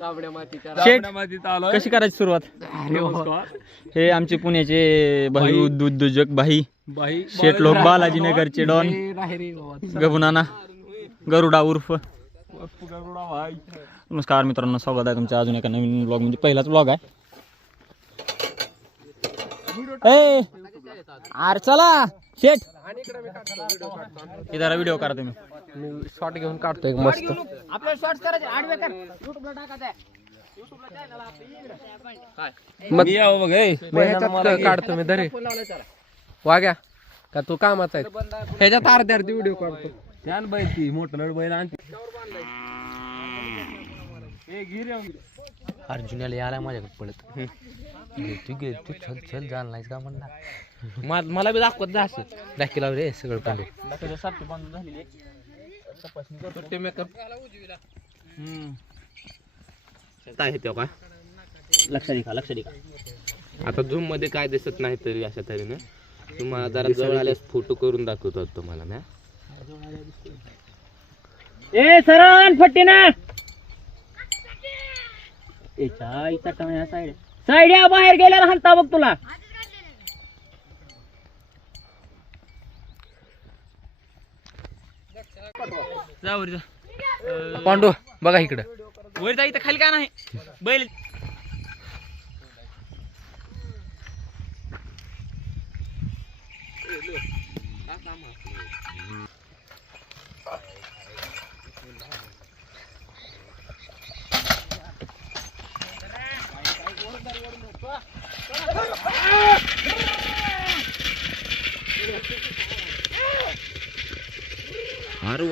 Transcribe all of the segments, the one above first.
तांबड्या मातीच्या शेट कशी करायची सुरुवात? हे. आमचे पुण्याचे भाई उद्योजक भाई. बाई शेट लोक बालाजीनगरचे डॉन. गबुनाना गरुडा उर्फ. नमस्कार मित्रांनो स्वागत आहे तुमच्या अजून एका नवीन ब्लॉग म्हणजे पहिलाच ब्लॉग आहे. ए! अरे चला. शेट इधर व्हिडिओ करा तुम्ही। मी शॉट घेऊन काढतो एक मस्त. मग मग ह्याच्यात काढतो मी दरे. वाग्या का तू कामाचा आहे ह्याच्यात अर्ध्या अर्धी व्हिडिओ काढतो. त्यान बैल ती मोठं लढ बैल आणते. अर्जुनाला यायला माझ्याकडे पडत. तू गे तू चल चल जाल नाहीस का म्हणला. मला बी दाखवत जा असं. दाखिला रे सगळं पांडू. मेकअप आहे तेव्हा. लक्षात घ्या लक्षात घ्या आता झूममध्ये काय दिसत नाही तरी अशा तऱ्हेने. तुम्हाला जरा जवळ आल्यास फोटो करून दाखवतो तुम्हाला ना ए सरण फट्टीना. ए चायचा टम्या साईड. साईड या बाहेर गेल्याला हलता बघ तुला. जा वर जा. पांडू बघा इकडं. वर जा इथं खाली का नाही? बैल.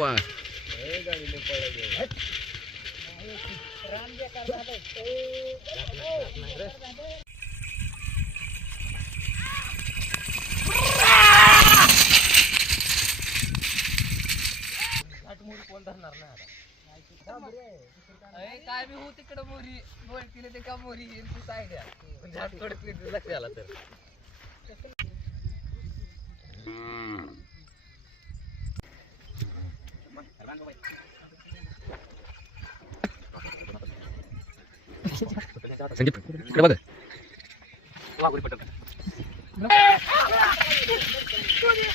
वा. काय बी हो तिकडं मोरी बोलतील ते का मोरी येईल तू साईड लक्ष आला तर. संदीप इकडे बघ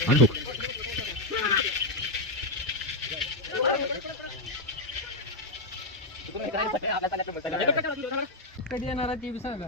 आणतो कधी येणार ती बी सांगा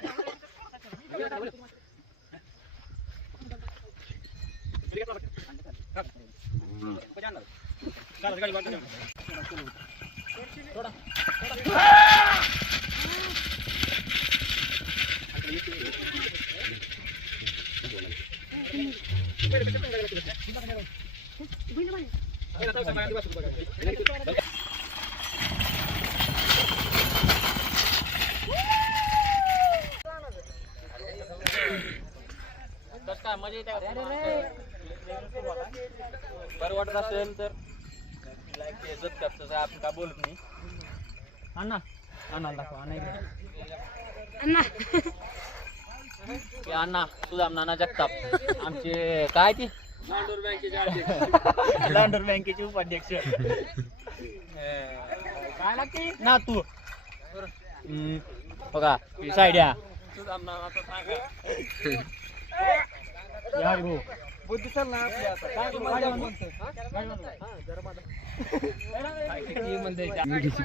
Ini tahu sama yang dua मजा येते बरं वाटत असेल तर लाईक इज्जत करतो. तर आपण काय बोलत नाही? अण्णा. अण्णा दाखवा अण्णा. की अण्णा. तुझा नाना जगताप. आमचे काय ते? लांडोर बँकेचे उपाध्यक्ष. अं, काय लागते? ना तू. बघा नानाचा सांगा. बुद्धी चल ना आपली आता. काय मजा म्हणतो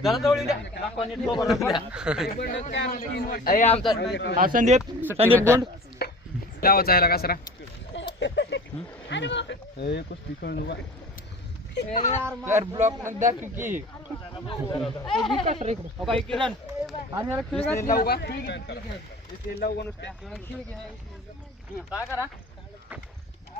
जरा जवळ येऊ द्या. दाखवा नीट बरोबर. अरे आमचा हा संदीप. संदीप गोंड लावायचा याला कसरा ब्लॉकमध्ये दाखव की. किरण. का?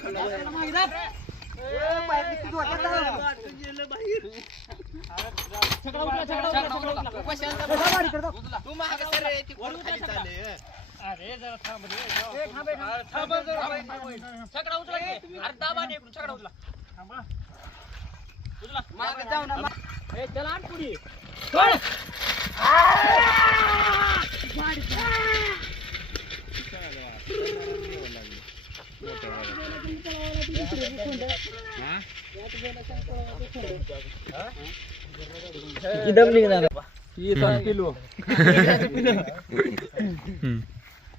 अरे, अरे. शिव्या देतोस का? छकडा उचला अरे दाबा नाही इकडून, छकडा उचला. उचला. ए, चला आण पुढे. सोड.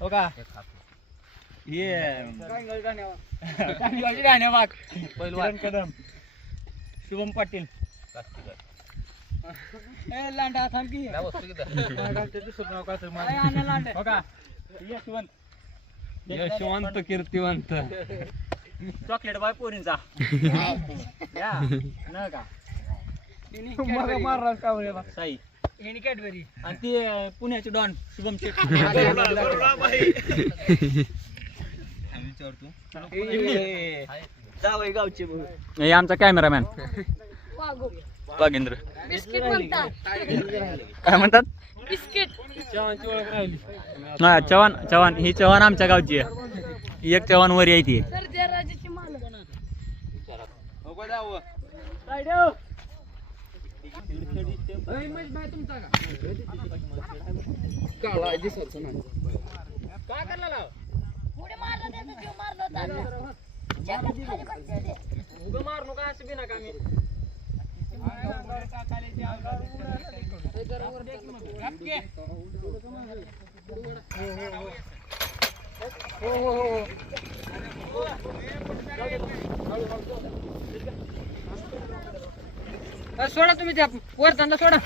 हो का. ये कांगवाची गाण्या वाघ किरण कदम शुभम पाटील लांडा. थांब की? हो का यशवंत कीर्तिवंत. Chocolate bye पोरींचा. या न का साई. आणि ती अं, पुण्याची डॉन शुभम शेठ. हे आमचा कॅमेरामॅन. म्हणतात. काय म्हणतात? हा चव्हाण चव्हाण ही चव्हाण आमच्या गावची आहे. एक चव्हाण वर पुढे मारलं त्याचा जीव मारलं होता. सोडा तुम्ही त्या वर त्यांना सोडा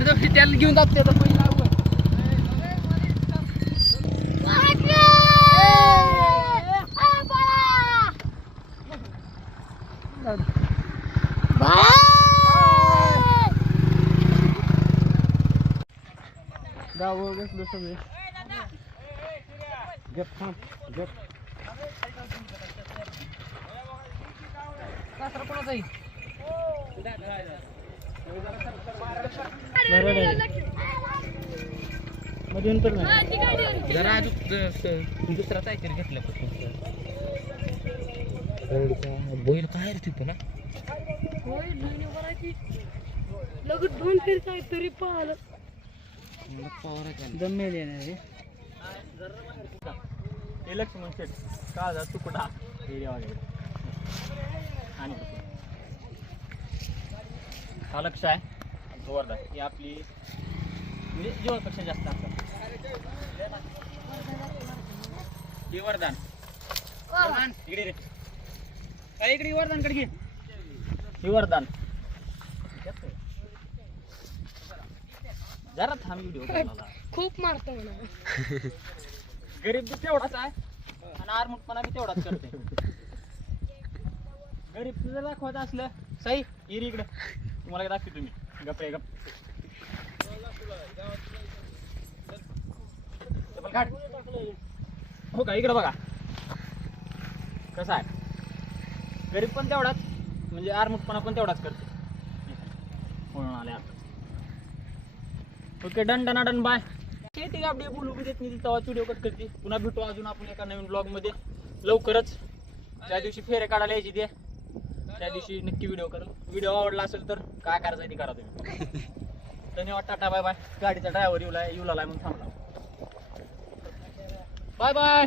अरे तो त्याला घेऊन जातो त्याचा पहिला गाव बसलो सगळे. गप थांब गप. कोणाचा आहे? जरा अजून दुसरा काहीतरी घेतलं बैल काय रे तिथं ना? लगेच दोन फिर काय तरी पाहिलं दमेल येणार रे हे? लक्ष्मण काळजा तुकडा. एरिया वगैरे आणि हा लक्ष आहे. जोरदार. ही आपली म्हणजे जीवापेक्षा जास्त असतात. हे वरदान. इकडे रे इकडे वरदानकडे घे. हे वरदान. जरा थांब व्हिडिओ खूप मारतो गरीब बी तेवढाच आहे. आणि आरमुटपणा बी तेवढाच करते गरीब जर दाखवायचं असलं साई इकडं. तुम्हाला दाखवी तुम्ही गप गप चप्पल काढ. हो का? इकडं बघा. कसं आहे? गरीब पण तेवढाच म्हणजे आरमुटपणा पण तेवढाच करते. म्हणून आले आता. Okay done done bye. शेती आपली बोलू देत नाही तेव्हा व्हिडिओ कट करते. पुन्हा भेटू अजून आपण एका नवीन ब्लॉगमध्ये. लवकरच. त्या दिवशी फेरे काढायला यायची ते. त्या दिवशी नक्की व्हिडिओ करेल व्हिडिओ आवडला असेल तर काय करायचं ते करा तुम्ही. धन्यवाद टाटा बाय बाय गाडीचा ड्रायव्हर येऊ येऊ लागलाय म्हणून थांबला. Bye bye